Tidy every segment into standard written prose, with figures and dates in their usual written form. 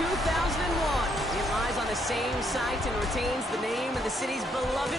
2001. It lies on the same site and retains the name of the city's beloved...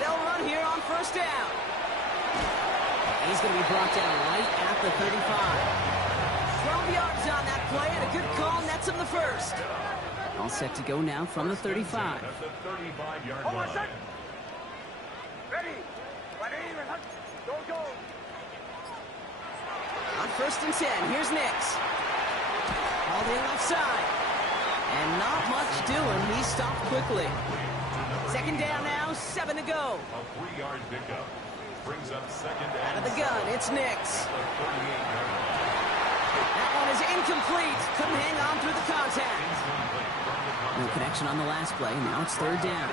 They'll run here on first down. He's going to be brought down right at the 35. 12 yards on that play, and a good call nets him the first. All set to go now from the 35. At the 35-yard line. Ready. Go. On first and 10, here's Nix. Called in offside. And not much doing. He stopped quickly. Second down now, 7 to go. A 3-yard pickup. Brings up second and out of the gun, it's Nix. That one is incomplete. Couldn't hang on through the contact. No connection on the last play. Now it's third down.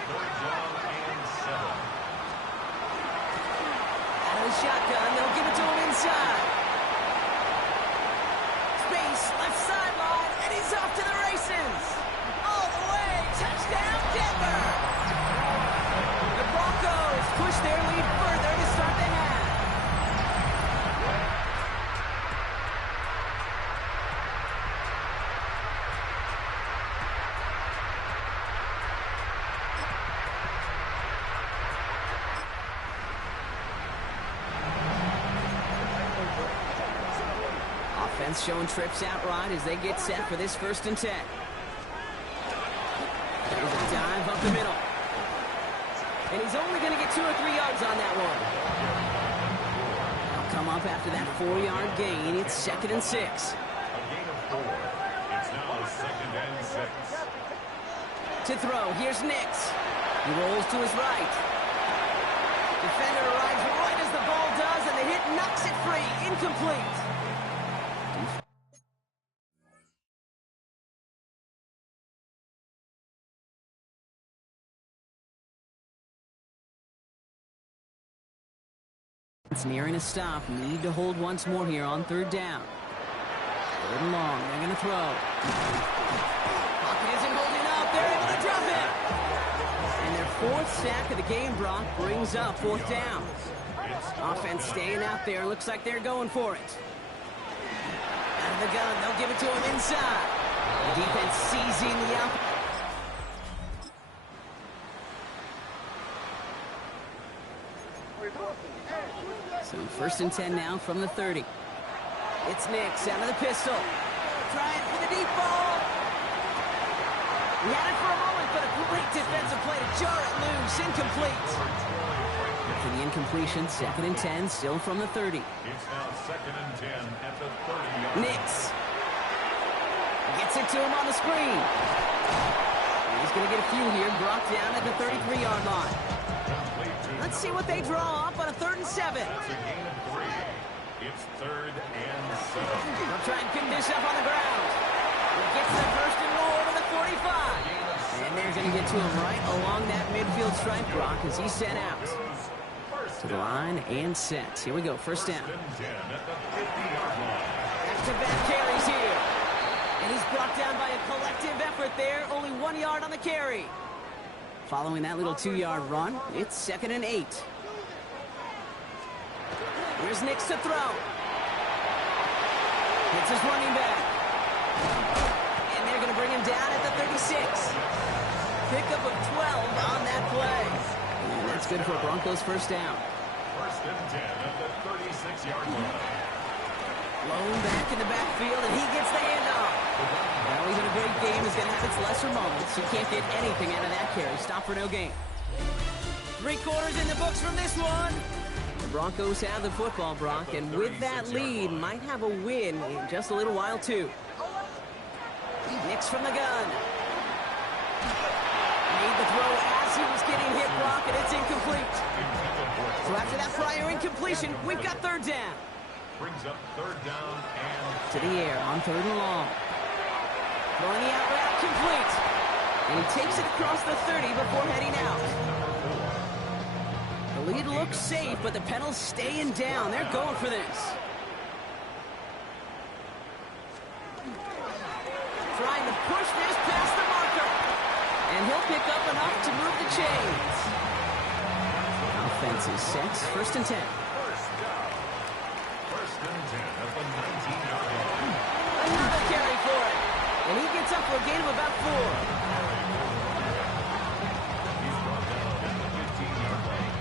Out of the shotgun, they'll give it to him inside. Space, left sideline, and he's off to the races. All the way, touchdown Denver. The Broncos push their lead further to start the half. Offense showing trips out right as they get set for this first and 10. There's a dive up the middle. And he's only going to get 2 or 3 yards on that one. They'll come up after that 4-yard gain. It's second and 6. A gain of 4. It's now second and 6. To throw, here's Nix. He rolls to his right. Defender arrives right as the ball does, and the hit knocks it free. Incomplete. It's nearing a stop. Need to hold once more here on third down. Third and long. They're going to throw. Pocket isn't holding up. They're able to drop it. And their 4th sack of the game, Brock, brings up 4th down. Offense staying out there. Looks like they're going for it. Out of the gun. They'll give it to him inside. The defense seizing the out. So 1st and 10 now from the 30. It's Nix out of the pistol. Trying for the deep ball. He had it for a moment, but a great defensive play to jar it loose. Incomplete. For the incompletion, 2nd and 10, still from the 30. It's now 2nd and 10 at the 30-yard line. Nix gets it to him on the screen. He's going to get a few here, brought down at the 33-yard line. Let's see what they draw up on a 3rd and 7. That's a gain of 3. It's 3rd and 7. They'll try and pick this up on the ground. He gets the 1st and more to the 45. And they're going to get to him right along that midfield stripe, Brock, as he's sent out. To the line and set. Here we go, 1st down. Back-to-back carries here. And he's brought down by a collective effort there. Only 1 yard on the carry. Following that little 2-yard run, it's 2nd and 8. Here's Nix to throw. It's his running back. And they're going to bring him down at the 36. Pickup of 12 on that play. And that's good for Broncos 1st down. 1st and 10 at the 36-yard line. Blown back in the backfield, and he gets the handoff. Well, even a great game is going to have its lesser moments. You can't get anything out of that carry. Stop for no gain. 3 quarters in the books from this one. The Broncos have the football, Brock, and with that lead, might have a win in just a little while, too. Nix from the gun. Made the throw as he was getting hit, Brock, and it's incomplete. So after that prior incompletion, we've got 3rd down. Brings up 3rd down and to the air on 3rd and long. Throwing the out route complete. And he takes it across the 30 before heading out. The lead looks safe, but the pedals staying down. They're going for this. Trying to push this past the marker. And he'll pick up enough to move the chains. Offense is set. 1st and 10. 1st and 10 at the 19-yard line. Another carry for it. And he gets up for a gain of about 4. He's brought down at the 15-yard line.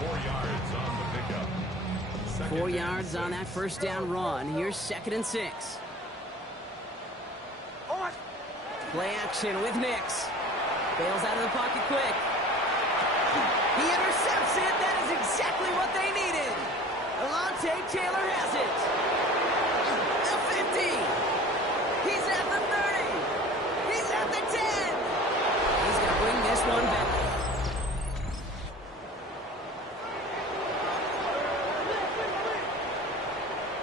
4 yards on the pickup. 4 yards on that 1st down run. Here's 2nd and 6. Play action with Nix. Bails out of the pocket quick. He intercepts it. That is exactly what they needed. Alontae Taylor has it. The 50. He's at the 30. He's at the 10. He's going to bring this one back.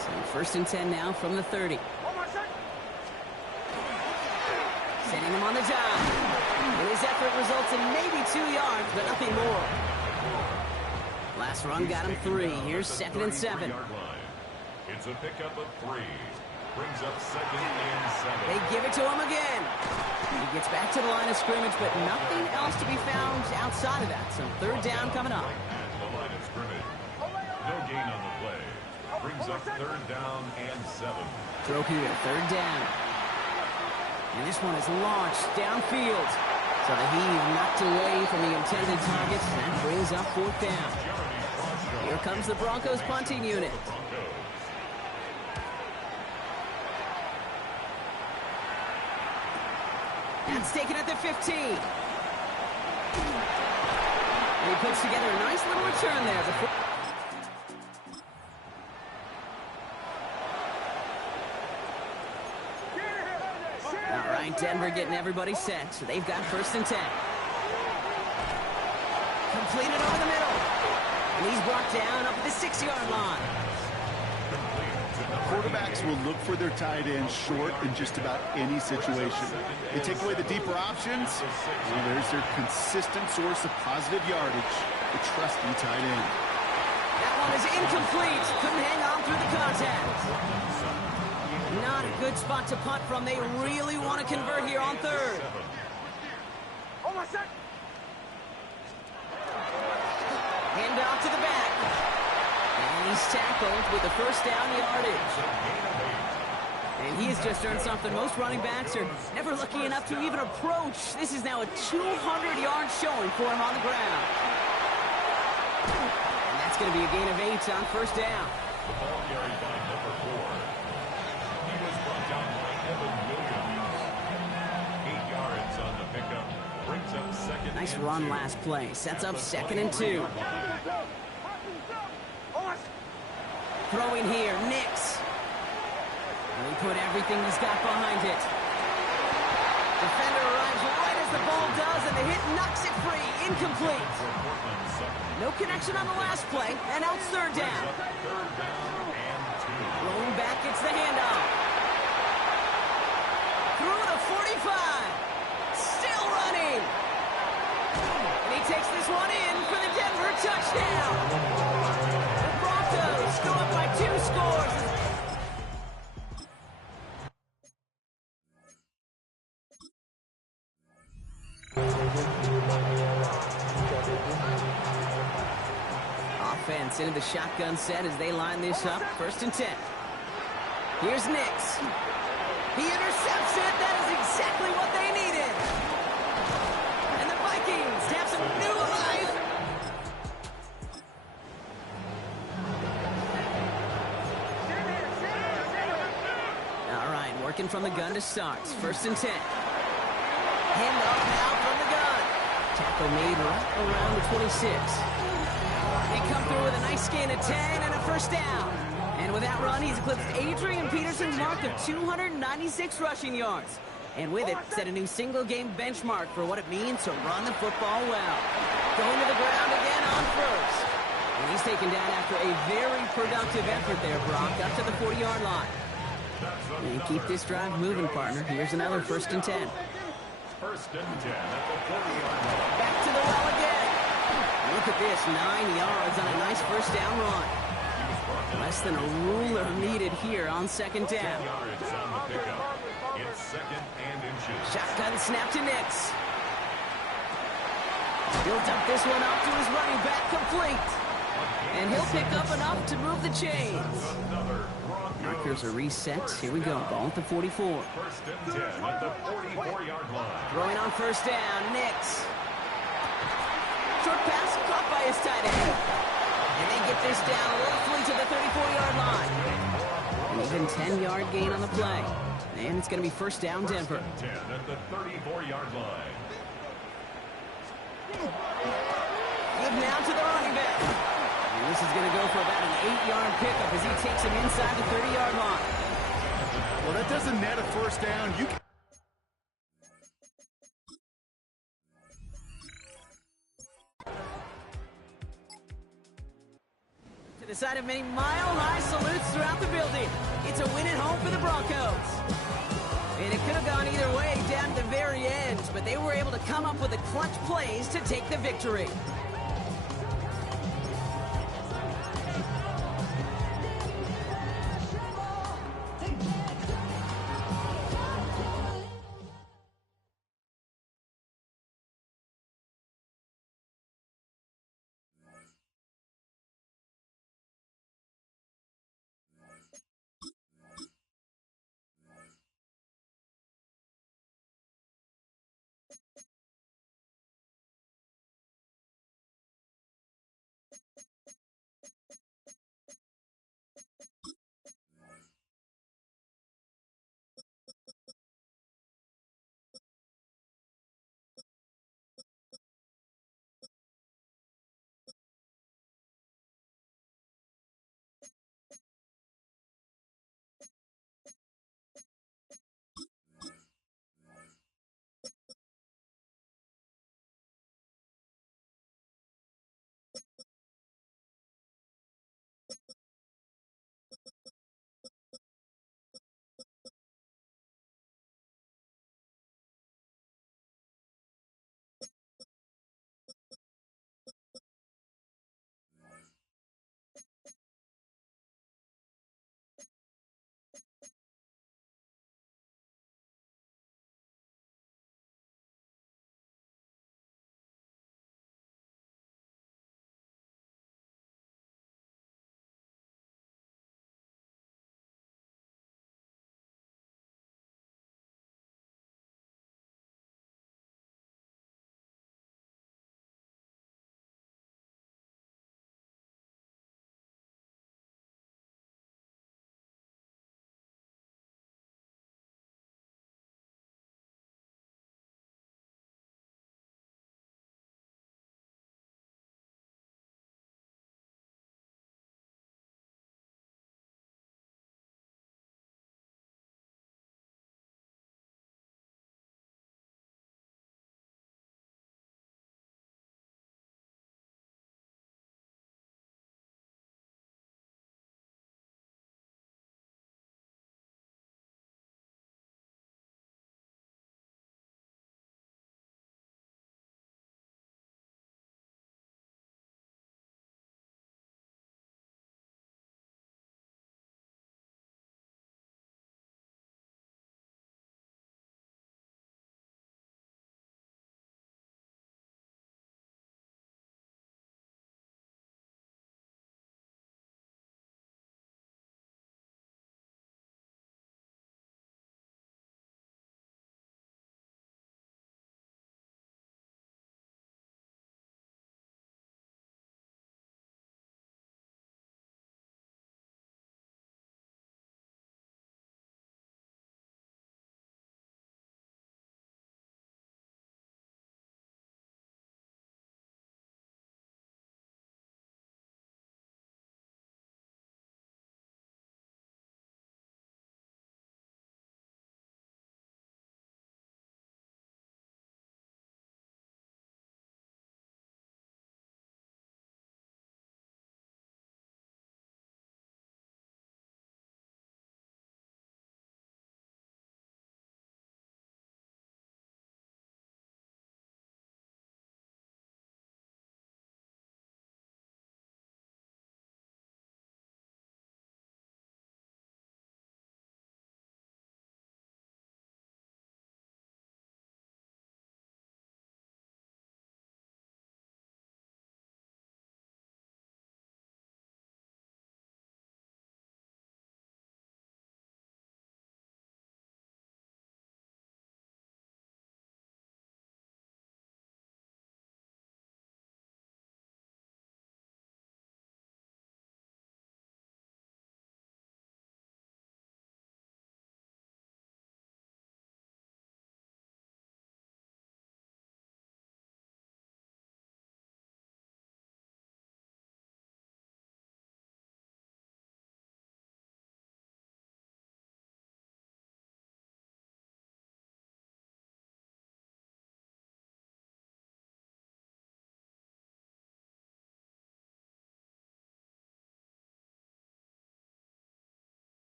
So 1st and 10 now from the 30. Setting him on the dive. And his effort results in maybe 2 yards, but nothing more. Last run got him 3. Here's 2nd and 7. It's a pickup of 3. Brings up 2nd and 7. They give it to him again. He gets back to the line of scrimmage, but nothing else to be found outside of that. So 3rd down coming up. At the line of scrimmage. No gain on the play. Brings up 3rd down and 7. Throw here, 3rd down. And this one is launched downfield. So the heave knocked away from the intended target. That brings up 4th down. Here comes the Broncos punting unit. That's taken at the 15. And he puts together a nice little return there. All right, Denver getting everybody set. So they've got 1st and 10. Completed over the middle. And he's brought down up at the 6-yard line. Quarterbacks will look for their tight end short in just about any situation. They take away the deeper options, and there's their consistent source of positive yardage, the trusty tight end. That one is incomplete. Couldn't hang on through the contact. Not a good spot to punt from. They really want to convert here on 3rd. Hand off to the back. He's tackled with the first down yardage. And he has just earned something most running backs are never lucky enough to even approach. This is now a 200-yard showing for him on the ground. And that's going to be a gain of 8 on first down. The ball carried by number 4. He was brought down by Evan Williams. 8 yards on the pickup. Brings up second. Nice run last play. Sets up 2nd and 2. Throwing here, Nix. And he put everything he's got behind it. Defender arrives right as the ball does, and the hit knocks it free. Incomplete. No connection on the last play, and now it's 3rd down. Rolling back, it's the handoff. Through the 45. Still running. And he takes this one in for the Denver touchdown. The Broncos go up by 2 scores. Offense into the shotgun set as they line this up. 1st and 10. Here's Nix. He intercepts it. That is exactly what they needed. And the Vikings have some new life. All right, working from the gun to start. 1st and 10. Hand off now from the gun. Tackle made right around the 26. They come through with a nice gain of 10 and a first down. And with that run, he's eclipsed Adrian Peterson's mark of 296 rushing yards. And with it, set a new single-game benchmark for what it means to run the football well. Going to the ground again on first. And he's taken down after a very productive effort there, Brock, up to the 40-yard line. And keep this drive moving, partner. Here's another 1st and 10. 1st and 10 at the 40-yard line. Back to the well again. Look at this, 9 yards on a nice first down run. Less than a ruler needed here on 2nd down. 10 yards on the pickup. It's 2nd and inches. Shotgun snap to Nix. He'll dump this one off to his running back, complete. And he'll pick up enough to move the chains. Markers are reset. Here we go. Ball at the 44. 1st and 10 at the 44-yard line. Throwing on first down, Nix. Short pass caught by his tight end. And they get this down roughly to the 34-yard line. An even 10-yard gain on the play. And it's going to be first down, Denver. 10 at the 34-yard line. Good now to the running back. And this is going to go for about an 8-yard pickup as he takes him inside the 30-yard line. Well, that doesn't net a first down. You can to the side of many mile-high salutes throughout the building. It's a win at home for the Broncos. And it could have gone either way down to the very end, but they were able to come up with the clutch plays to take the victory.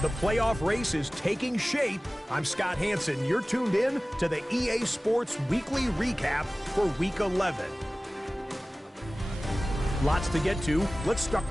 The playoff race is taking shape. I'm Scott Hansen. You're tuned in to the EA Sports Weekly Recap for Week 11. Lots to get to. Let's start.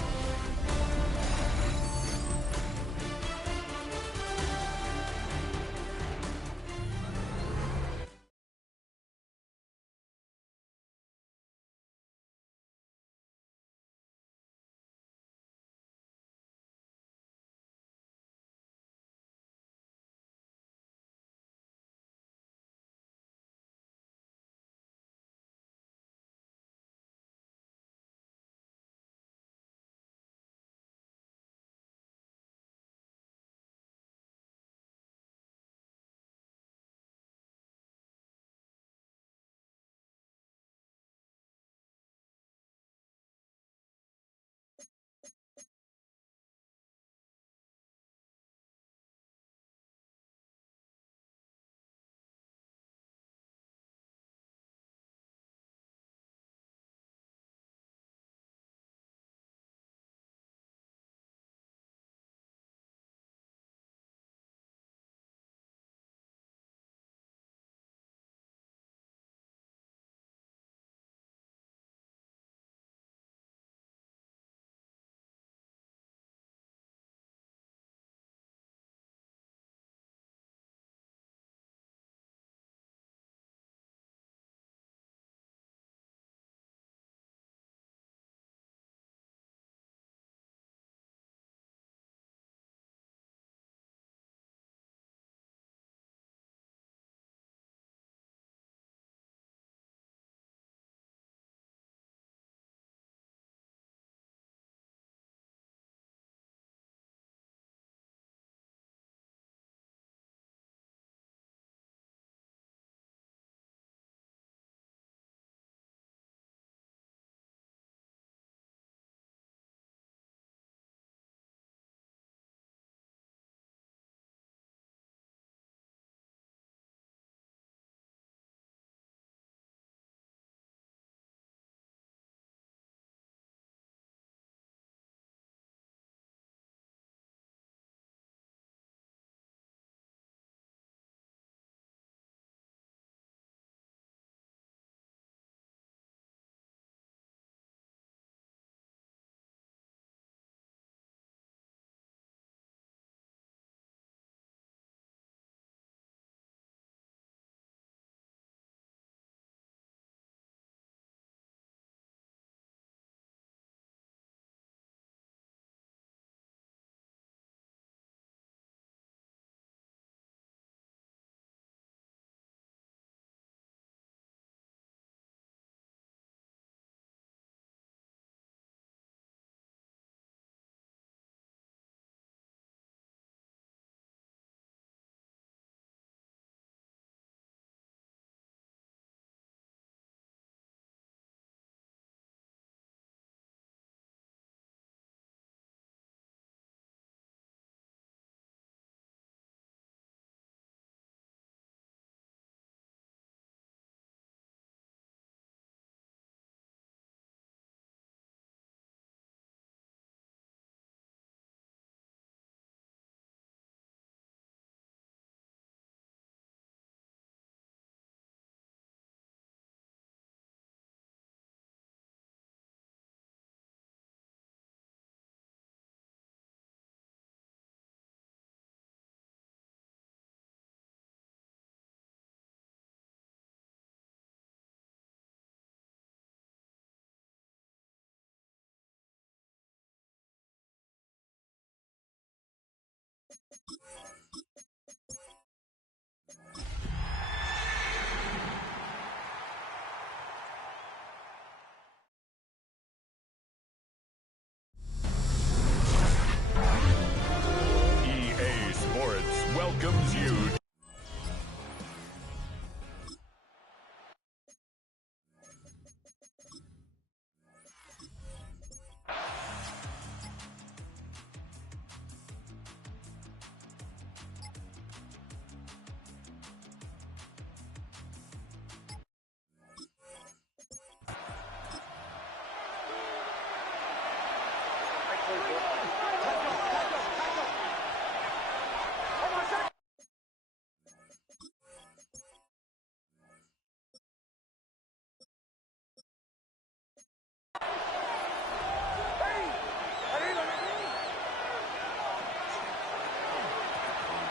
EA Sports welcomes you.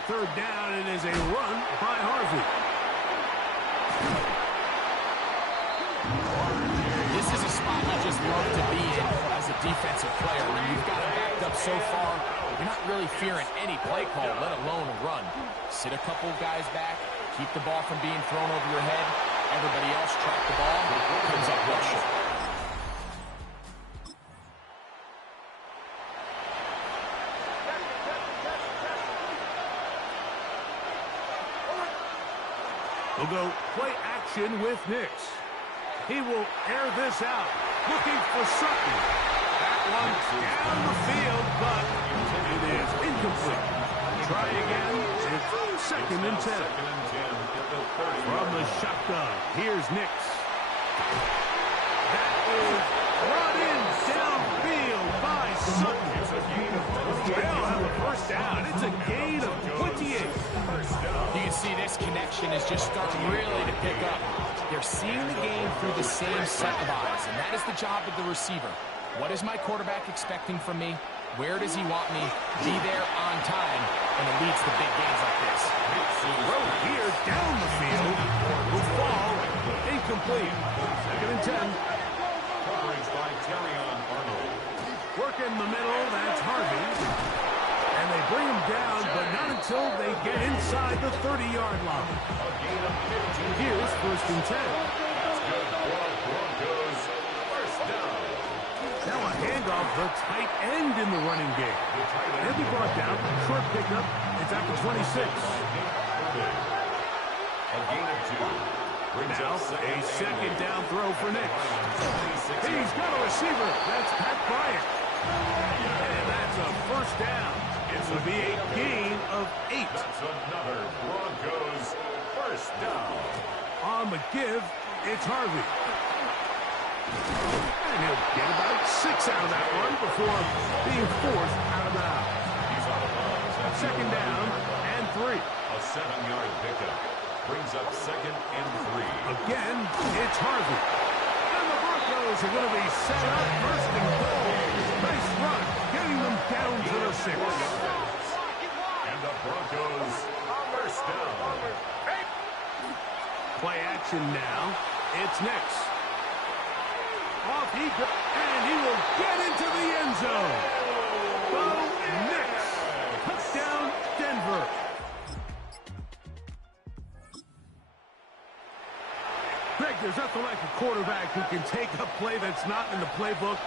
third down. It is a run by Harvey. This is a spot you just love to be in as a defensive player. When you've got it backed up so far, you're not really fearing any play call, let alone a run. Sit a couple guys back, keep the ball from being thrown over your head. Everybody else track the ball, comes up real short. We'll go play action with Nix. He will air this out, looking for Sutton. That one down the field, but it is incomplete. Try again. It's 2nd and 10. From the shotgun, here's Nix. That is brought in downfield by Sutton. They'll have a first down. It's a gain of 28. You can see this connection is just starting really to pick up. They're seeing the game through the same set of eyes, and that is the job of the receiver. What is my quarterback expecting from me? Where does he want me? Be there on time, and it leads to big gains like this. Throw here down the field will fall incomplete. 2nd and 10. Coverage by Terrion Arnold. Work in the middle, that's Harvey. And they bring him down, but not until they get inside the 30-yard line. Here's 1st and 10. Broncos, first down. Now a handoff, the tight end in the running game. He'll be brought down, short pickup. It's at the 26. A gain of 2. Now a 2nd down throw for Nix. He's got a receiver. That's Pat Bryant. And that's a first down. It will be a gain of 8. That's another Broncos first down. On the give, it's Harvey. And he'll get about 6 out of that one before being forced out of bounds. He's out of bounds. 2nd down and 3. A 7-yard pickup. Brings up 2nd and 3. Again, it's Harvey. And the Broncos are going to be set up first and goal. Nice run, getting them down to the 6. And the Broncos first down. Play action now. It's Nix. Off he goes, and he will get into the end zone. Bo Nix. Touchdown, Denver. Greg, there's nothing like a quarterback who can take a play that's not in the playbook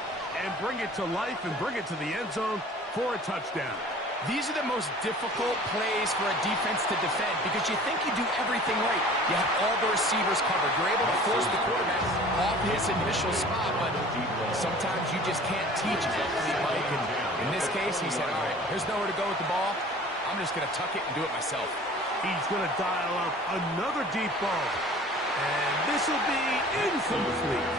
and bring it to life and bring it to the end zone for a touchdown. These are the most difficult plays for a defense to defend because you think you do everything right. You have all the receivers covered. You're able to force the quarterback off his initial spot, but sometimes you just can't teach it. And in this case, he said, all right, there's nowhere to go with the ball. I'm just going to tuck it and do it myself. He's going to dial up another deep ball. And this will be incomplete.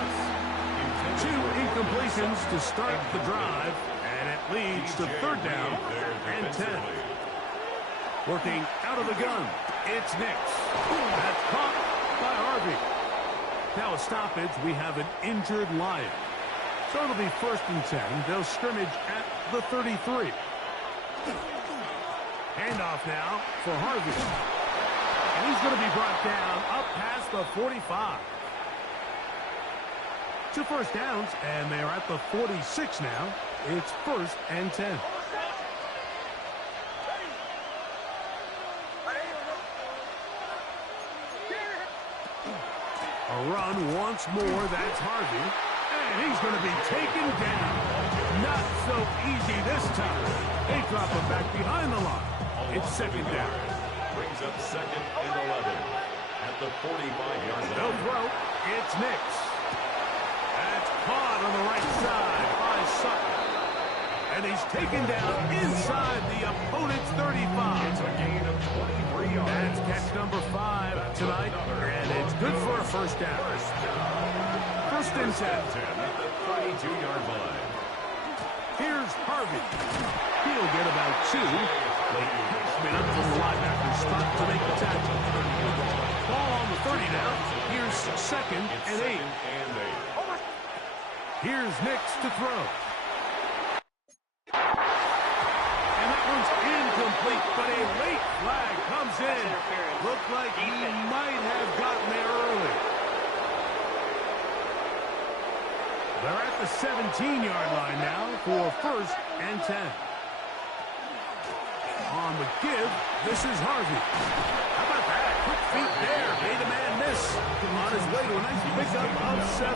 2 incompletions to start the drive, and it leads to 3rd down and 10. Working out of the gun, it's Nix. That's caught by Harvey. Now a stoppage, we have an injured Lion. So it'll be 1st and 10. They'll scrimmage at the 33. Handoff now for Harvey. And he's going to be brought down up past the 45. 2 first downs, and they're at the 46 now. It's 1st and 10. A run once more, that's Harvey. And he's going to be taken down. Not so easy this time. They drop him back behind the line. It's 2nd down. Brings up 2nd and 11 at the 45-yard line. No throw. It's Nix. That's caught on the right side by Sutton. And he's taken down inside the opponent's 35. It's a gain of 23 yards. That's catch number 5 tonight, and it's good for a first down. 1st and 10. At the 32-yard line. Here's Harvey. He'll get about 2. Late pitchman up from the linebacker's spot to make the tackle. Ball on the 30 now. Here's 2nd and 8. Here's Nix to throw. And that one's incomplete. incomplete, but a late flag comes in. Looked like he might have gotten there early. They're at the 17-yard line now for 1st and 10. On the give, this is Harvey. How about that? Quick feet there. Made a man miss. On his way to a nice pickup of 7.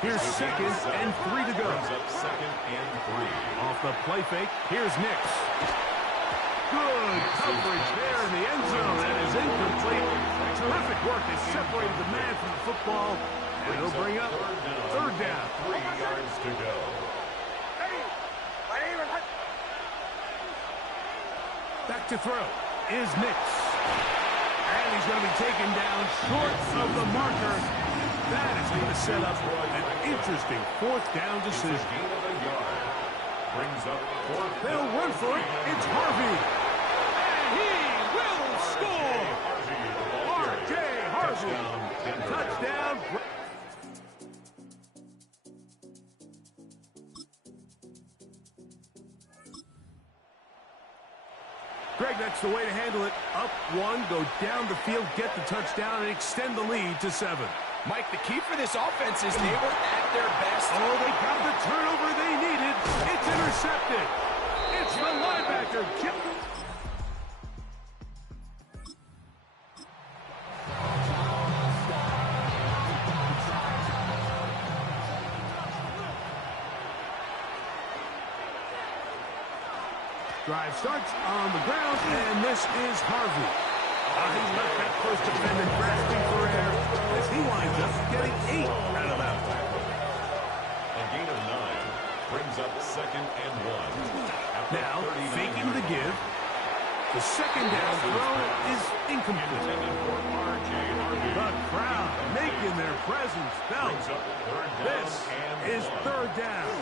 Here's 2nd and 3 to go. Second and 3. Off the play fake, here's Nix. Good coverage there in the end zone. That is incomplete. Terrific work. They separated the man from the football. And it'll bring up 3rd down. 3 yards to go. Back to throw is Nix. And he's going to be taken down short of the marker. That is going to set up an interesting 4th down decision. Gain of a yard. Brings up 4th. They'll run for it. It's Harvey. And he will score. R.J. Harvey. Touchdown. Greg, that's the way to handle it. Up 1, go down the field, get the touchdown, and extend the lead to 7. Mike, the key for this offense is they were at their best. Oh, they got the turnover they needed. It's intercepted. It's the linebacker, Chip. Drive starts on the ground, and this is Harvey. He left that first defender grasping for air as he winds up getting 8 out of that. A gain of 9 brings up 2nd and 1. Now, faking the give. The 2nd down throw is incomplete. The crowd making their presence felt. This is 3rd down.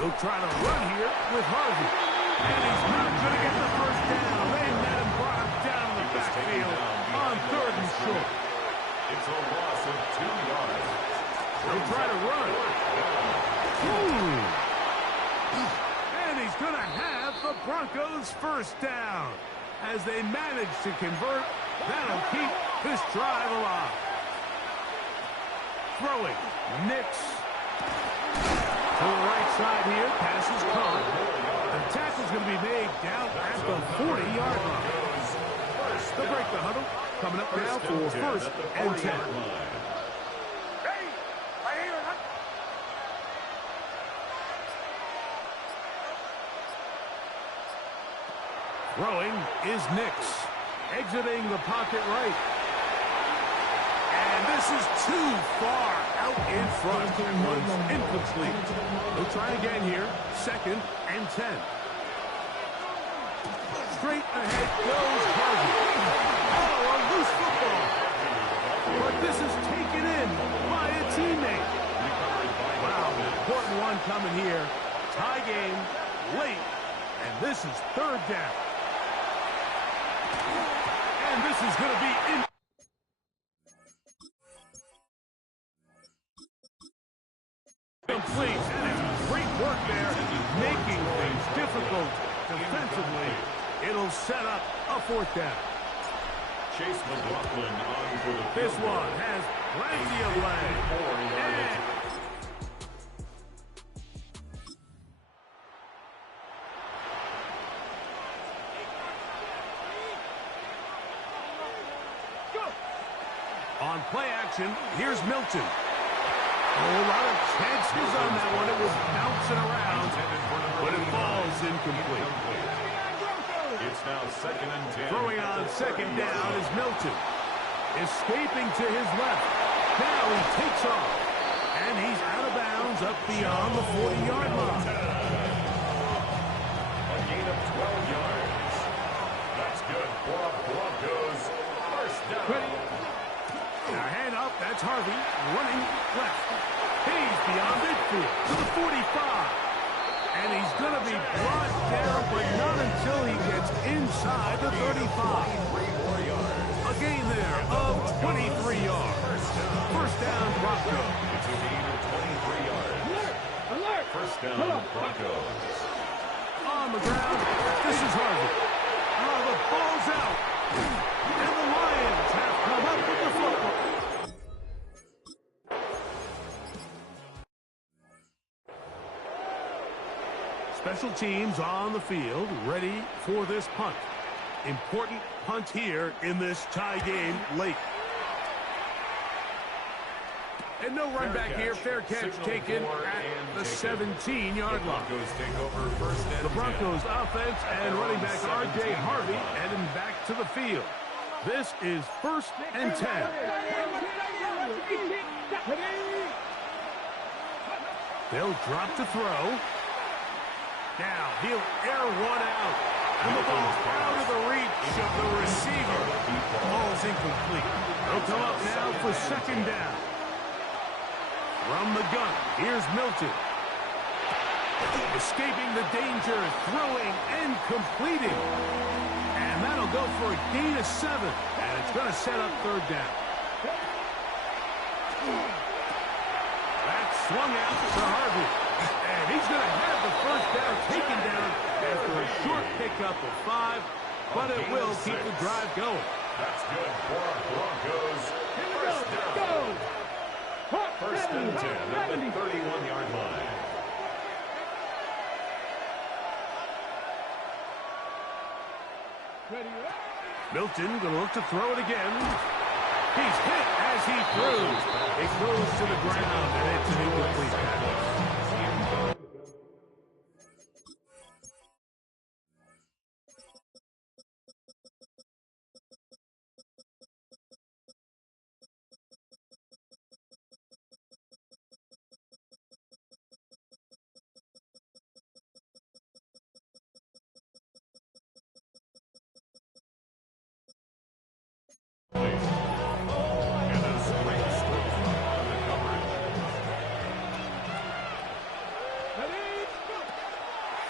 They'll try to run here with Harvey. And he's not going to get the first down. They met him, brought him down in the backfield on 3rd and short. It's a loss of 2 yards. They'll try to run. And he's going to have the Broncos' first down. As they manage to convert, that'll keep this drive alive. Throwing, Nix. To the right side here, passes caught. The tackle's going to be made down at the 40-yard line. They'll break the huddle. Coming up now for 1st and 10. Throwing is Nix. Exiting the pocket right. And this is too far out in front. Was incomplete. They'll try again here. 2nd and 10. Straight ahead goes Harvey. Oh, a loose football. But this is taken in by a teammate. Wow, important one coming here. Tie game, late, and this is 3rd down. And this is going to be in. Complete. And great work there, making things difficult defensively. It'll set up a 4th down. Chase McLaughlin on for the This one has plenty of leg. On play action, here's Milton. Oh, a lot of chances on that one. It was bouncing around, but it falls incomplete. It's now 2nd and 10. Throwing on 2nd down is Milton. Escaping to his left. Now he takes off. And he's out of bounds up beyond the 40-yard line. A gain of 12 yards. That's good for a Broncos first down. Now hand up, that's Harvey running left. He's beyond midfield to the 45. And he's going to be brought down, but not until he gets inside the 35. A gain there of 23 yards. First down, Broncos. It's a gain of 23 yards. First down, Broncos. On on the ground. This is Harvey. Oh, the ball's out. And the Lions have come up with the football. Special teams on the field, ready for this punt. Important punt here in this tie game late. And no run back here. Fair catch taken at the 17-yard line. The Broncos offense and running back R.J. Harvey heading back to the field. This is 1st and 10. They'll drop to throw. Now he'll air one out. And the ball's out of the reach of the receiver. The ball's incomplete. They'll come up now for 2nd down. From the gun, here's Milton. Escaping the danger, throwing and completing. And that'll go for a gain of 7. And it's going to set up 3rd down. That's swung out to Harvey. And he's going to have the 1st down taken down after a short pickup of 5. But it will keep the drive going. That's good for our Broncos. First down. 1st and 10 at the 31-yard line. Milton going to look to throw it again. He's hit as he throws. It goes to the ground, and it's an incomplete pass.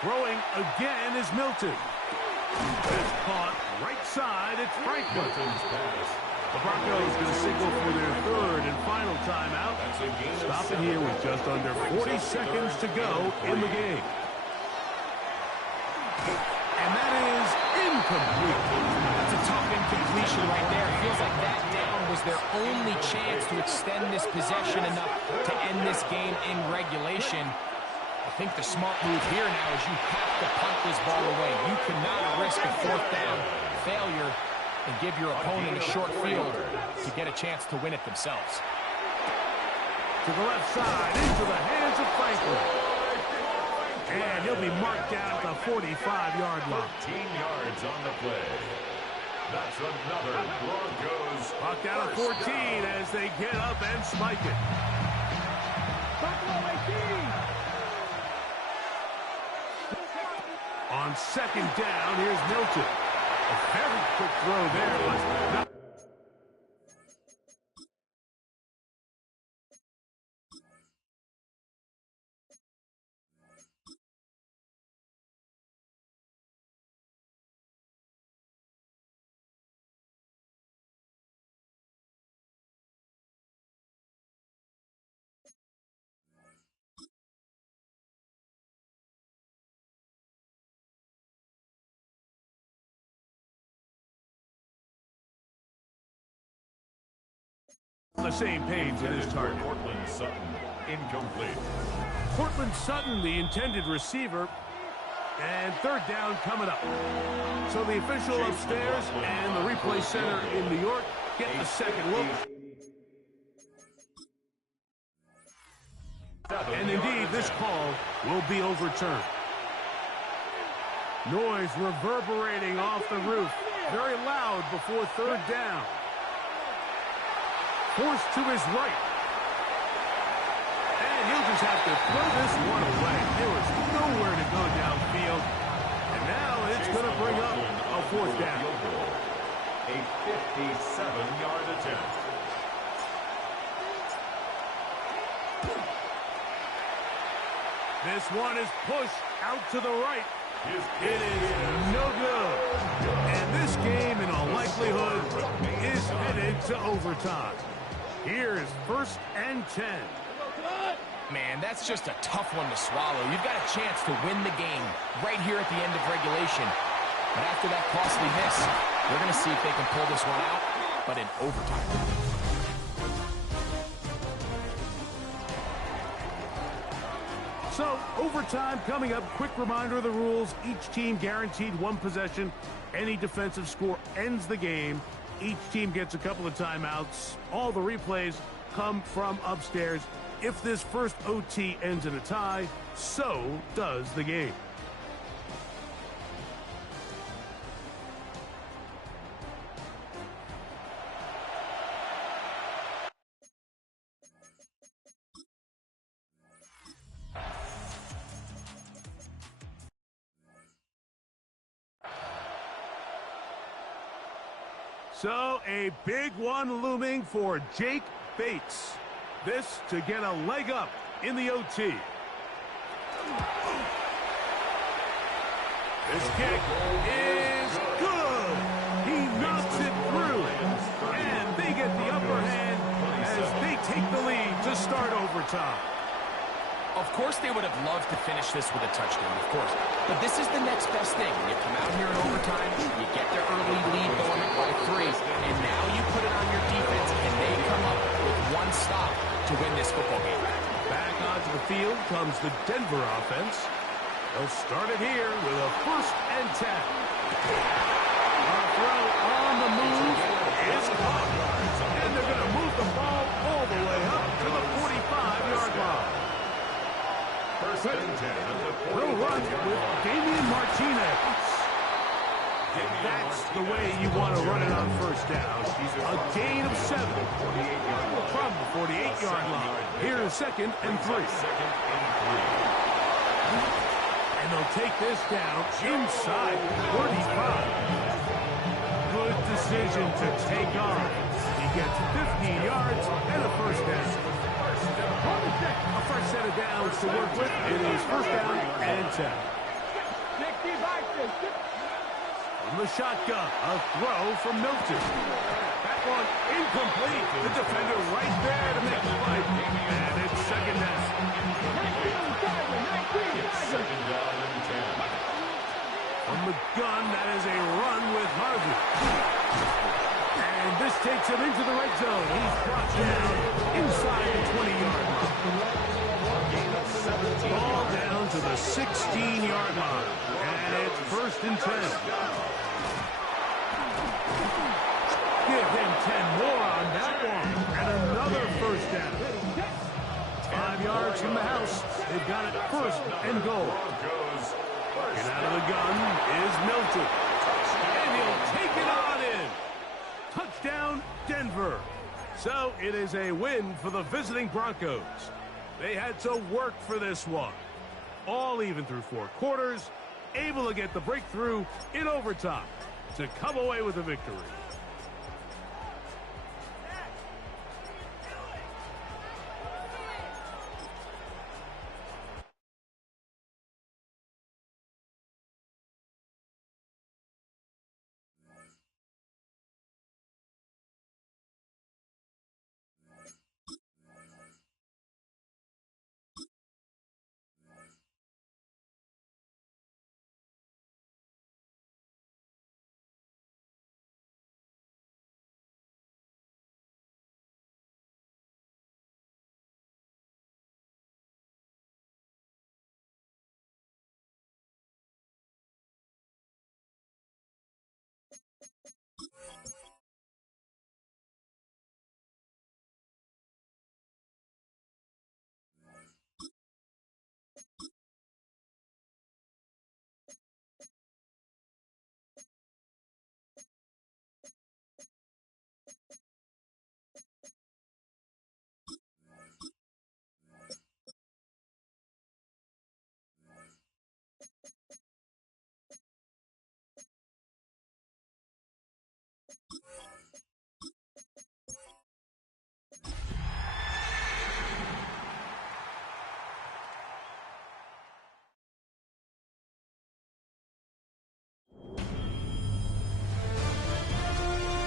Throwing again is Milton. It's caught right side. It's Franklin. The Broncos going to signal for their 3rd and final timeout. Stop it here with just under 40 seconds to go in the game. And that is incomplete. That's a tough incompletion right there. It feels like that down was their only chance to extend this possession enough to end this game in regulation. I think the smart move here now is you have to punt this ball away. You cannot risk a 4th down failure and give your opponent a short field to get a chance to win it themselves. To the left side, into the hands of Franklin. And he'll be marked down at the 45-yard line. 13 yards on the play. That's another Broncos. Marked out of 14 as they get up and spike it. On 2nd down, here's Milton. A very quick throw there. But not on the same page with his target. Cortland Sutton, incomplete. Cortland Sutton, the intended receiver. And 3rd down coming up. So the official upstairs and the replay center in New York get the 2nd look. And indeed, this call will be overturned. Noise reverberating off the roof. Very loud before 3rd down. Forced to his right. And he'll just have to throw this one away. There was nowhere to go downfield. And now it's going to bring up a 4th down. A 57-yard attempt. This one is pushed out to the right. It is no good. And this game, in all likelihood, is headed to overtime. Here's 1st and 10. Man, that's just a tough one to swallow. You've got a chance to win the game right here at the end of regulation. But after that costly miss, we're going to see if they can pull this one out, but in overtime. So, overtime coming up. Quick reminder of the rules. Each team guaranteed one possession. Any defensive score ends the game. Each team gets a couple of timeouts. All the replays come from upstairs. If this first OT ends in a tie, so does the game. So, a big one looming for Jake Bates. This to get a leg up in the OT. This kick is good. He knocks it through. And they get the upper hand as they take the lead to start overtime. Of course they would have loved to finish this with a touchdown, of course. But this is the next best thing. You come out here in overtime, you get their early lead going by 3, and now you put it on your defense, and they come up with one stop to win this football game. Back onto the field comes the Denver offense. They'll start it here with a 1st and 10. Our throw on the move is caught. And they're going to move the ball all the way up to the 45-yard line. They'll run with Damian Martinez. That's the way you want to run it on 1st down. A gain of 7 from the 48-yard line. Here is 2nd and 3. And they'll take this down inside 45. Good decision to take on. He gets 15 yards and a 1st down. A first set of downs to work with. It is 1st down and 10. From the shotgun, a throw from Milton. That one incomplete. The defender right there to make the fight. And it's 2nd down. From the gun, that is a run with Harvey. And this takes him into the red zone. He's brought down inside the 20-yard line. Ball down to the 16-yard line. And it's 1st and 10. Give him 10 more on that one. And another 1st down. 5 yards from the house. They've got it 1st and goal. Get out of the gun is Milton. And he'll take it on in. Touchdown, Denver. So it is a win for the visiting Broncos. They had to work for this one. All even through 4 quarters, able to get the breakthrough in overtime to come away with a victory.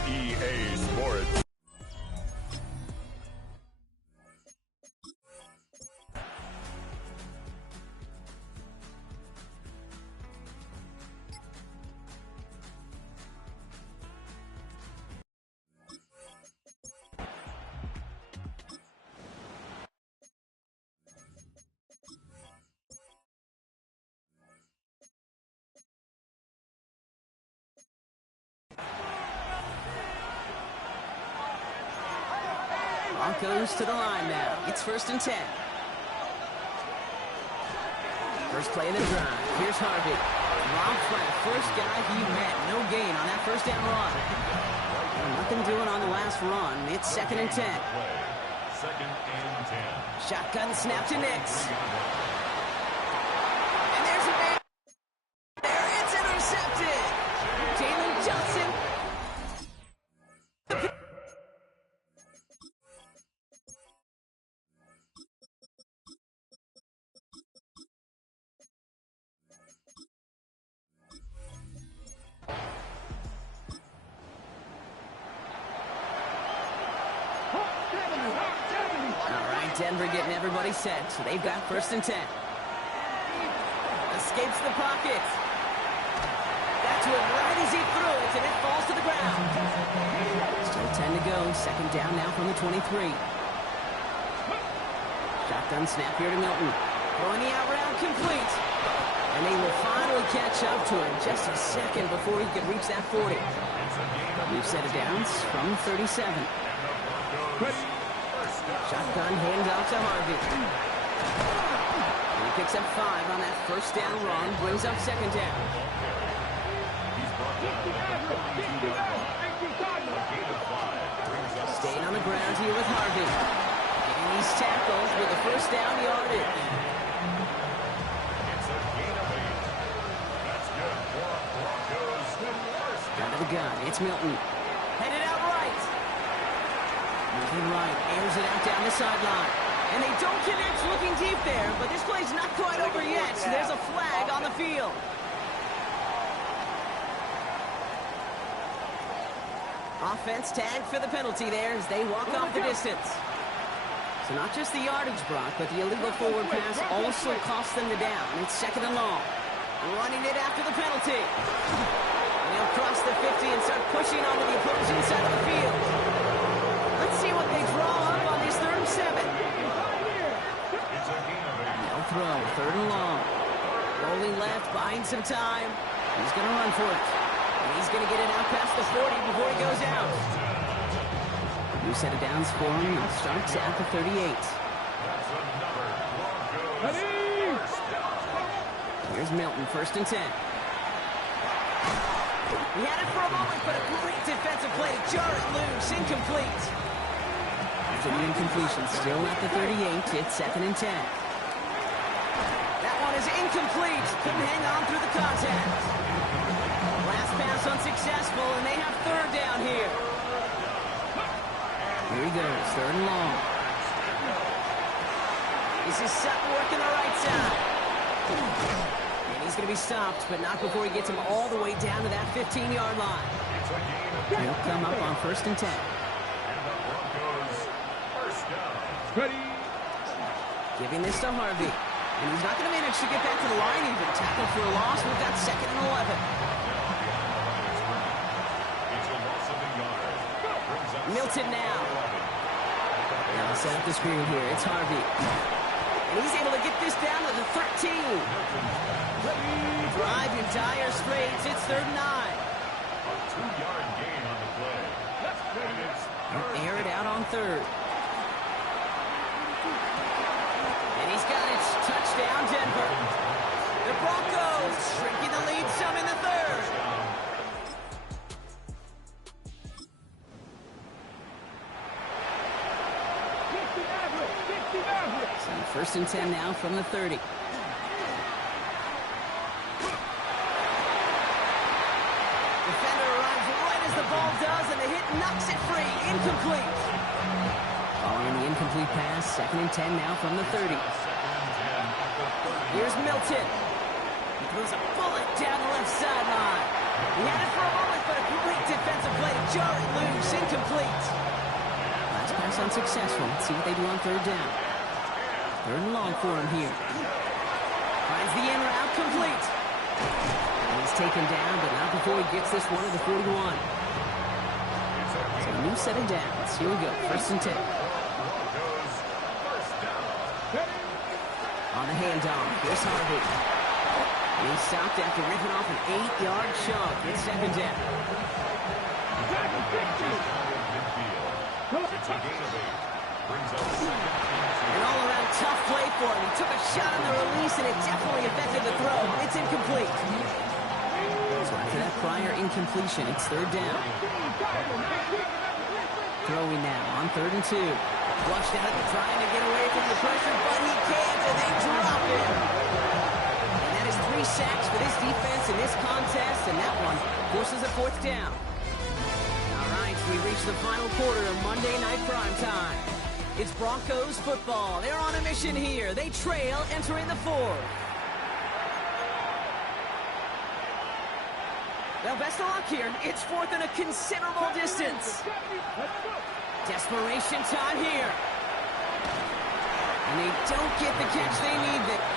EA Sports. Broncos to the line now. It's 1st and 10. First play of the drive. Here's Harvey. Robbed by the first guy he met. No gain on that first down run. Nothing doing on the last run. It's 2nd and 10. 2nd and 10. Shotgun snap to Nix. And there's a man. There, it's intercepted. Jalen Johnson. Denver getting everybody set, so they've got 1st and 10. Escapes the pocket. Got to it right as he threw it, and it falls to the ground. Still 10 to go. 2nd down now from the 23. Shotgun snap here to Milton. Throwing the out route complete. And they will finally catch up to him just a second before he can reach that 40. We've set it downs from 37. Shotgun handoff to Harvey. He picks up 5 on that first down run, brings up 2nd down. Staying on the ground here with Harvey. Getting these tackles with the first down yardage. Out of the gun, it's Milton. Headed out right. Moving right, airs it out down the sideline. And they don't connect looking deep there, but this play's not quite over yet. So there's a flag on the field. Offense tagged for the penalty there as they walk off the distance. So not just the yardage, Brock, but the illegal forward pass also cost them the down. It's 2nd and long. Running it after the penalty. And they'll cross the 50 and start pushing onto the opposing side of the field. Let's see what they draw up on this 3rd and 7. No throw, 3rd and long. Rolling left, buying some time. He's going to run for it. And he's going to get it out past the 40 before he goes out. New set of downs for him. It starts at the 38. Here's Milton, 1st and 10. He had it for a moment, but a great defensive play to jar it loose. Incomplete. After the incompletion, still at the 38. It's 2nd and 10. That one is incomplete. Couldn't hang on through the contact. Last pass unsuccessful, and they have 3rd down here. Here he goes, 3rd and long. This is Sutton working the right side. And he's going to be stopped, but not before he gets him all the way down to that 15-yard line. He'll come up on 1st and 10. Giving this to Harvey. And he's not going to manage to get back to the line even. Tackle for a loss. We've got 2nd and 11. Milton now. Now set up the screen here. It's Harvey. And he's able to get this down to the 13. Drive in dire straits. It's 3rd and 9. A 2-yard gain on the play. And air it out on 3rd. And he's got it. Touchdown, Denver. The Broncos shrinking the lead some in the 3rd. So 1st and 10 now from the 30. Defender arrives right as the ball does, and the hit knocks it free. Incomplete. Following the incomplete pass, 2nd and 10 now from the 30. Here's Milton. He throws a bullet down the left sideline. He had it for a moment, but a great defensive play to jar it loose. Incomplete. Last pass unsuccessful. Let's see what they do on 3rd down. 3rd and long for him here. Finds the in route complete. And he's taken down, but not before he gets this one to the 41. So a new set of downs. Here we go. 1st and 10. On the handoff, here's Harvey. And he's stopped after ripping off an 8-yard chunk. It's 2nd down. It's a gain of 8. tough play for him. He took a shot on the release, and it definitely affected the throw. It's incomplete. So after that prior incompletion, it's third down. Throwing now on 3rd and 2. Flushed out, trying to get away from the pressure, but he can't, and they drop him. And that is 3 sacks for this defense in this contest, and that one forces a 4th down. All right, we reach the final quarter of Monday Night Primetime. It's Broncos football. They're on a mission here. They trail entering the 4th. Well, best of luck here. It's 4th and a considerable distance. Desperation time here. And they don't get the catch they need there.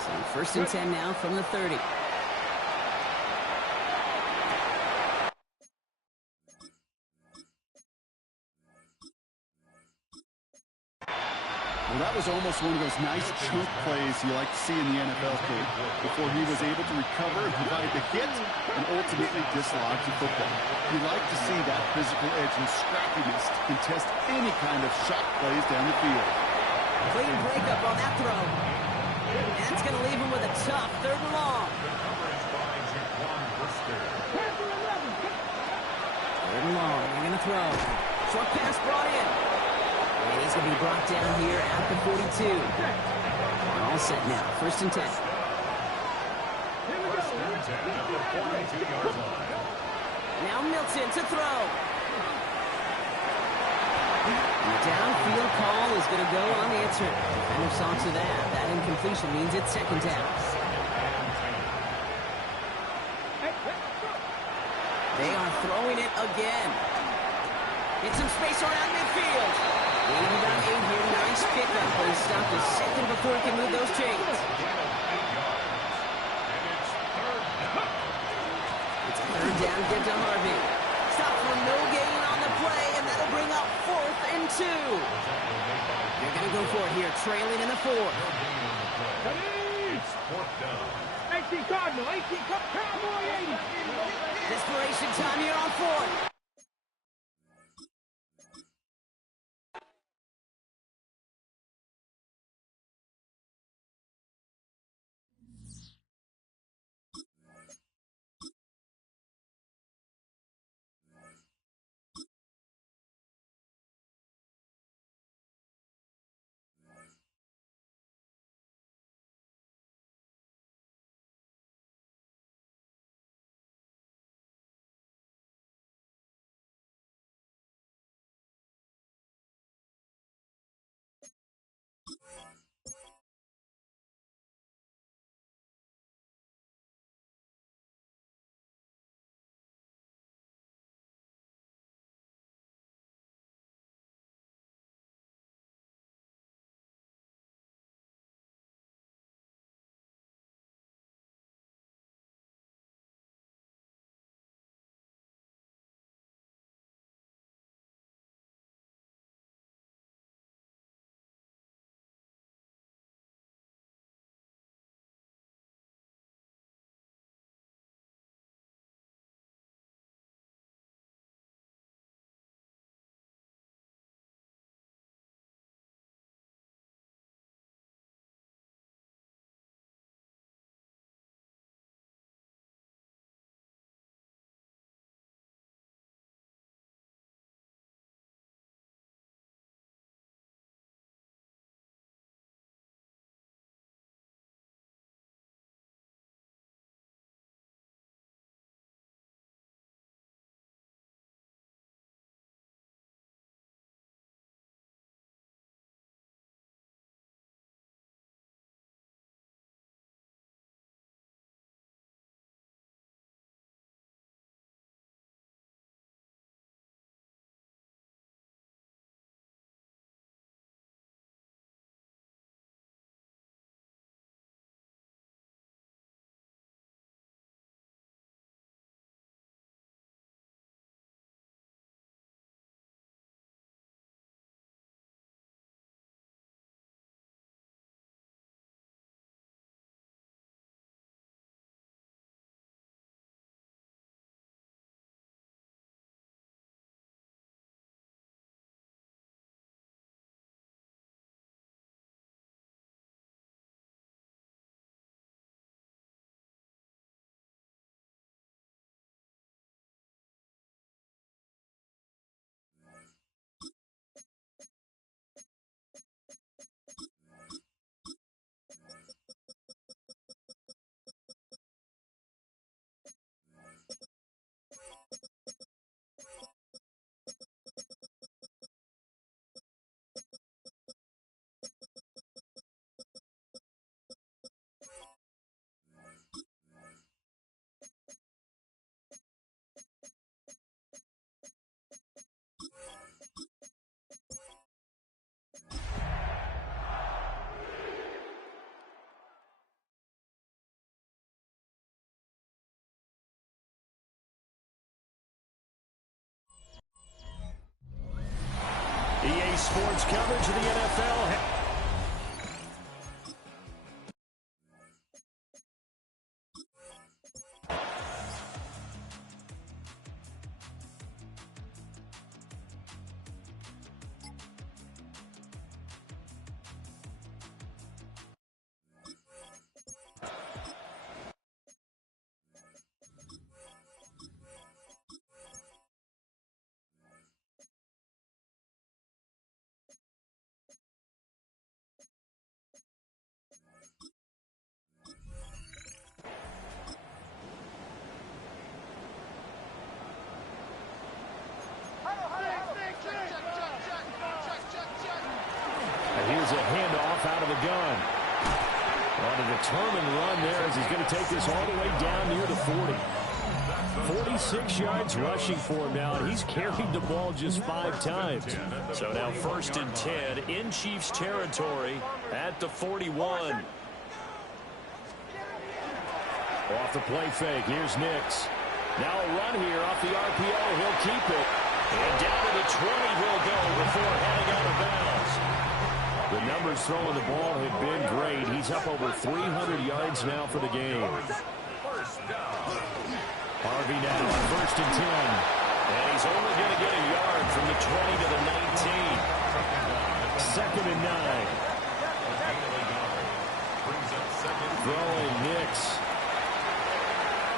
So 1st and 10 now from the 30. Well, that was almost one of those nice chunk plays you like to see in the NFL, Kate, before he was able to recover and provide the hit and ultimately dislodge the football. You like to see that physical edge and scrappiness to contest any kind of shot plays down the field. Clean breakup on that throw. And that's going to leave him with a tough 3rd and long. 3rd and long. They're going to throw. Short pass brought in. And he's going to be brought down here at the 42. We're all set now. 1st and 10. Now Milton to throw. And the downfield call is going to go on the answer. Defender saw to that. That incompletion means it's 2nd down. They are throwing it again. Get some space around midfield. Gain of about 8 here. Nice pickup, but he stopped a second before he can move those chains. It's 3rd down, get to Harvey. Stop for no gain on the play, and that'll bring up 4th and 2. They're going to go for it here, trailing in the 4th. It's 4th down. 18 Cardinal, 18 Cowboy 80. Desperation time here on 4th. sports coverage of the NFL. Here's a handoff out of the gun. On a determined run there as he's going to take this all the way down near the 40. 46 yards rushing for him now, and he's carried the ball just 5 times. So now 1st and 10 in Chiefs territory at the 41. Off the play fake, here's Nix. Now a run here off the RPO. He'll keep it. And down to the 20 he'll go before heading out of bounds. The numbers throwing the ball have been great. He's up over 300 yards now for the game. Harvey now on 1st and 10. And he's only going to get a yard from the 20 to the 19. 2nd and 9. Throwing Nix.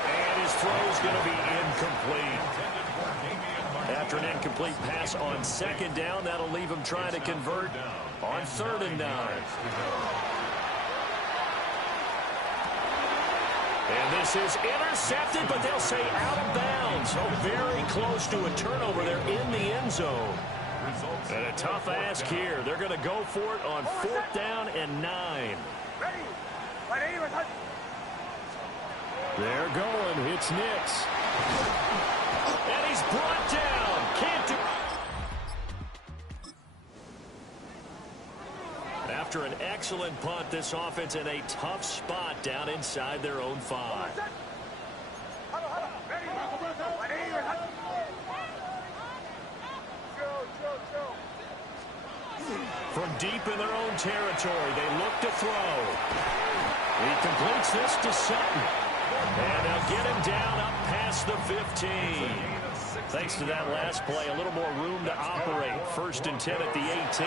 And his throw's going to be incomplete. After an incomplete pass on 2nd down, that'll leave him trying to convert on 3rd and 9. And this is intercepted, but they'll say out of bounds. So very close to a turnover there in the end zone. And a tough ask here. They're going to go for it on 4th down and 9. They're going. It's Nix. And he's brought down. Can't do. After an excellent punt, this offense in a tough spot down inside their own 5. From deep in their own territory, they look to throw. He completes this to Sutton. And they'll get him down up past the 15. Thanks to that last play, a little more room to operate. 1st and 10 at the 18.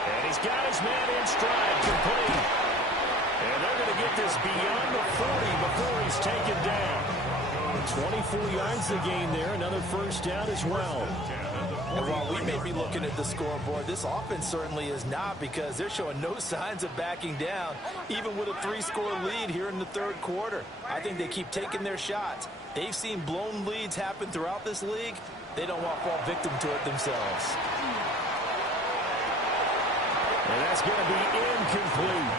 And he's got his man in stride, complete. And they're going to get this beyond the 40 before he's taken down. 24 yards the gain there, another 1st down as well. And while we may be looking at the scoreboard, this offense certainly is not, because they're showing no signs of backing down, even with a 3-score lead here in the 3rd quarter. I think they keep taking their shots. They've seen blown leads happen throughout this league. They don't want to fall victim to it themselves. And that's going to be incomplete.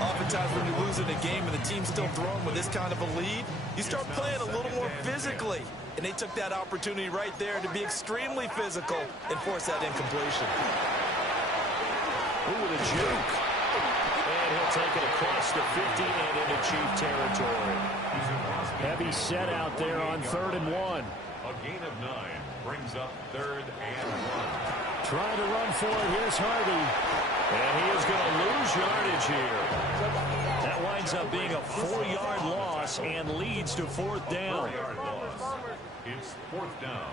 Oftentimes when you're losing a game and the team's still throwing with this kind of a lead, you start playing a little more physically. And they took that opportunity right there to be extremely physical and force that incompletion. Ooh, with a juke. And he'll take it across the 50 and into Chief territory. Heavy set out there on 3rd and 1. A gain of 9 brings up 3rd and 1. Trying to run for it. Here's Harvey. And he is going to lose yardage here. That winds up being a 4-yard loss and leads to 4th down. 4-yard loss. It's 4th down.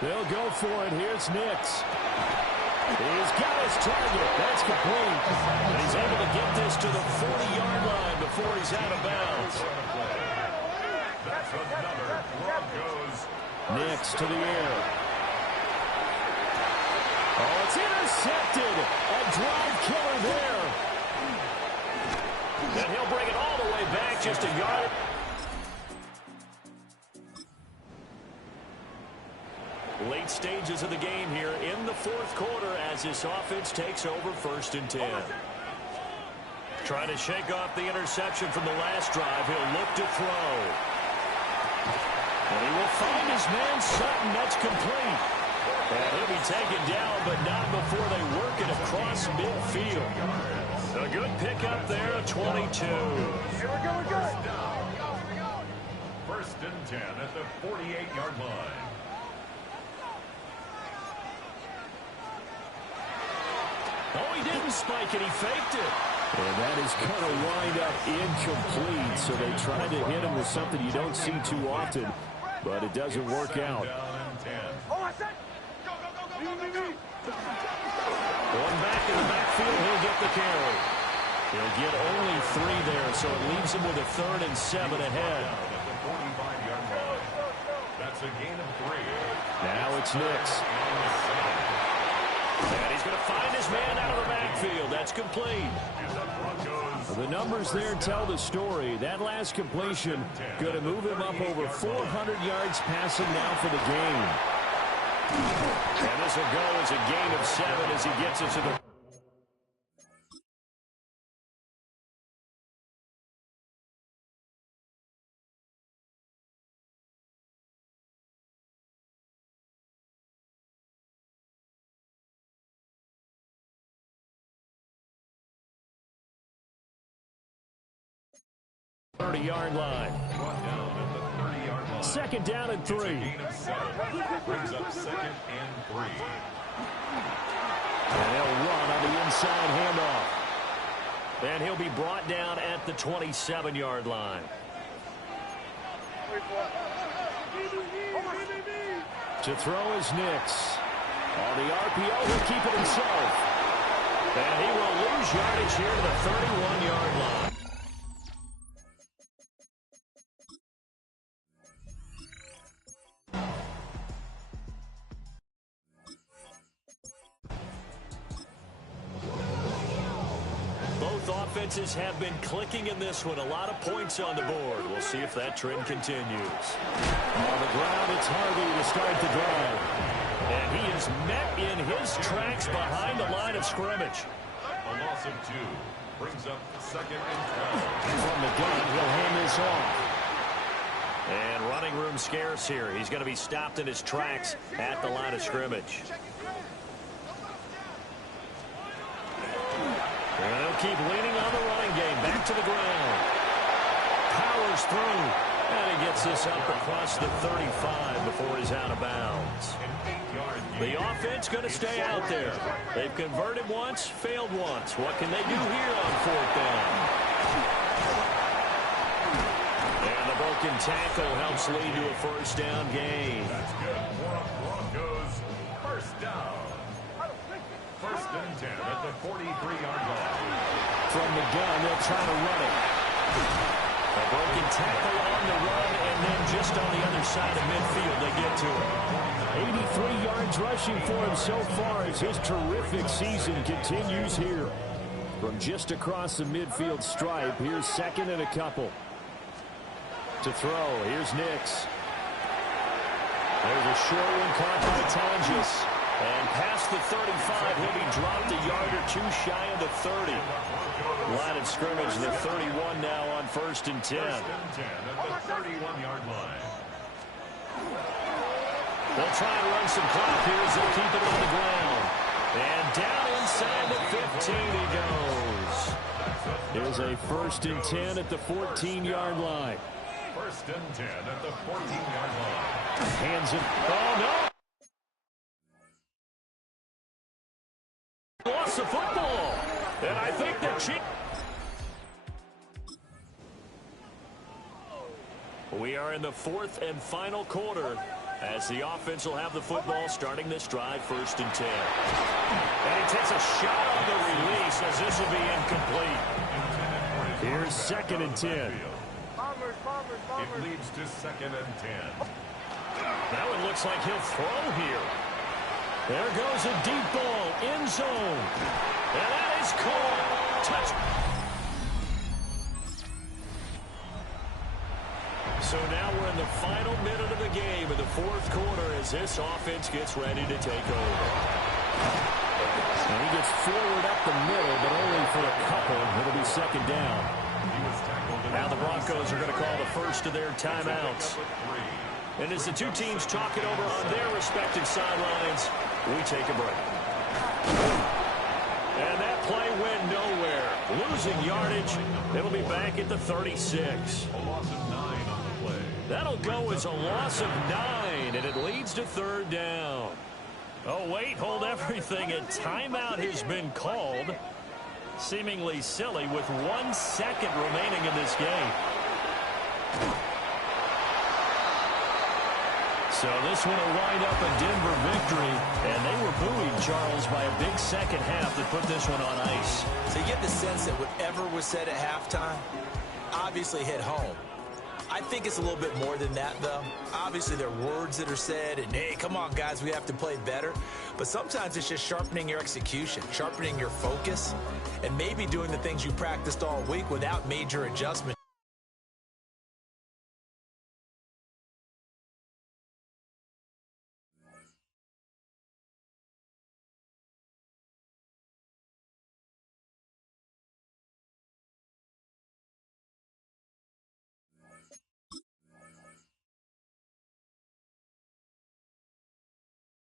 They'll go for it. Here's Nix. He's got his target. That's complete. And he's able to get this to the 40-yard line before he's out of bounds. That's another Broncos. Nix to the air. Oh, it's intercepted. A drive killer there. And he'll bring it all the way back just a yard. Late stages of the game here in the 4th quarter as this offense takes over 1st and 10. Trying to shake off the interception from the last drive. He'll look to throw. And he will find his man Sutton. That's complete. And he'll be taken down, but not before they work it across midfield. A good pickup there, a 22. Here we go, we're good. 1st and 10 at the 48-yard line. Oh, he didn't spike it. He faked it. And that is going to wind up incomplete. So they tried to hit him with something you don't see too often, but it doesn't work out. Going back in the backfield, he'll get the carry. He'll get only 3 there, so it leaves him with a 3rd and 7 ahead. That's a gain of 3. Now it's Nix. And he's going to find his man out of the backfield. That's complete. The numbers there tell the story. That last completion going to move him up over 400 yards passing now for the game. And this will go as a gain of 7 as he gets it to the... Yard line. 2nd down and 3. Brings up 2nd and 3. And they'll run on the inside handoff. And he'll be brought down at the 27-yard line. To throw is Nix. On the RPO, he'll keep it himself. And he will lose yardage here to the 31-yard line. Offenses have been clicking in this one. A lot of points on the board. We'll see if that trend continues. On the ground, it's Harvey to start the drive. And he is met in his tracks behind the line of scrimmage. A loss of 2. Brings up 2nd and 12. From the gun, he'll hand this off. And running room scarce here. He's going to be stopped in his tracks at the line of scrimmage. And they'll keep leaning on the running game. Back to the ground. Powers through. And he gets this up across the 35 before he's out of bounds. The offense going to stay out there. They've converted once, failed once. What can they do here on 4th down? And the broken tackle helps lead to a 1st down gain. That's good for Broncos. 1st down. 1st and 10 at the 43-yard line. From the gun, they'll try to run it. A broken tackle on the run, and then just on the other side of midfield, they get to it. 83 yards rushing for him so far as his terrific season continues here. From just across the midfield stripe, here's 2nd and a couple. To throw, here's Nix. There's a short one caught by Tonjes. And past the 35, he'll be dropped a yard or 2 shy of the 30. Line of scrimmage, the 31 now on 1st and 10. 1st and 10 at the 31-yard line. They'll try and run some clock here as they'll keep it on the ground. And down inside the 15 he goes. Here's a 1st and 10 at the 14-yard line. 1st and 10 at the 14-yard line. Hands it. Oh, no. Lost the football. And I think that we are in the 4th and final quarter as the offense will have the football starting this drive 1st and 10. And he takes a shot on the release as this will be incomplete. Here's 2nd and 10. It leads to 2nd and 10. Now it looks like he'll throw here. There goes a deep ball, end zone. And that is caught. Touch. So now we're in the final minute of the game in the 4th quarter as this offense gets ready to take over. And he gets forward up the middle, but only for a couple. It'll be 2nd down. Now the Broncos are going to call the first of their timeouts. And as the two teams talk it over on their respective sidelines, we take a break. And that play went nowhere. Losing yardage. It'll be back at the 36. A loss of 9 on the play. That'll go as a loss of 9, and it leads to 3rd down. Oh, wait, hold everything. A timeout has been called. Seemingly silly with 1 second remaining in this game. So this one will wind up a Denver victory. And they were buoyed, Charles, by a big second half that put this one on ice. So you get the sense that whatever was said at halftime obviously hit home. I think it's a little bit more than that, though. Obviously, there are words that are said, and, hey, come on, guys, we have to play better. But sometimes it's just sharpening your execution, sharpening your focus, and maybe doing the things you practiced all week without major adjustment.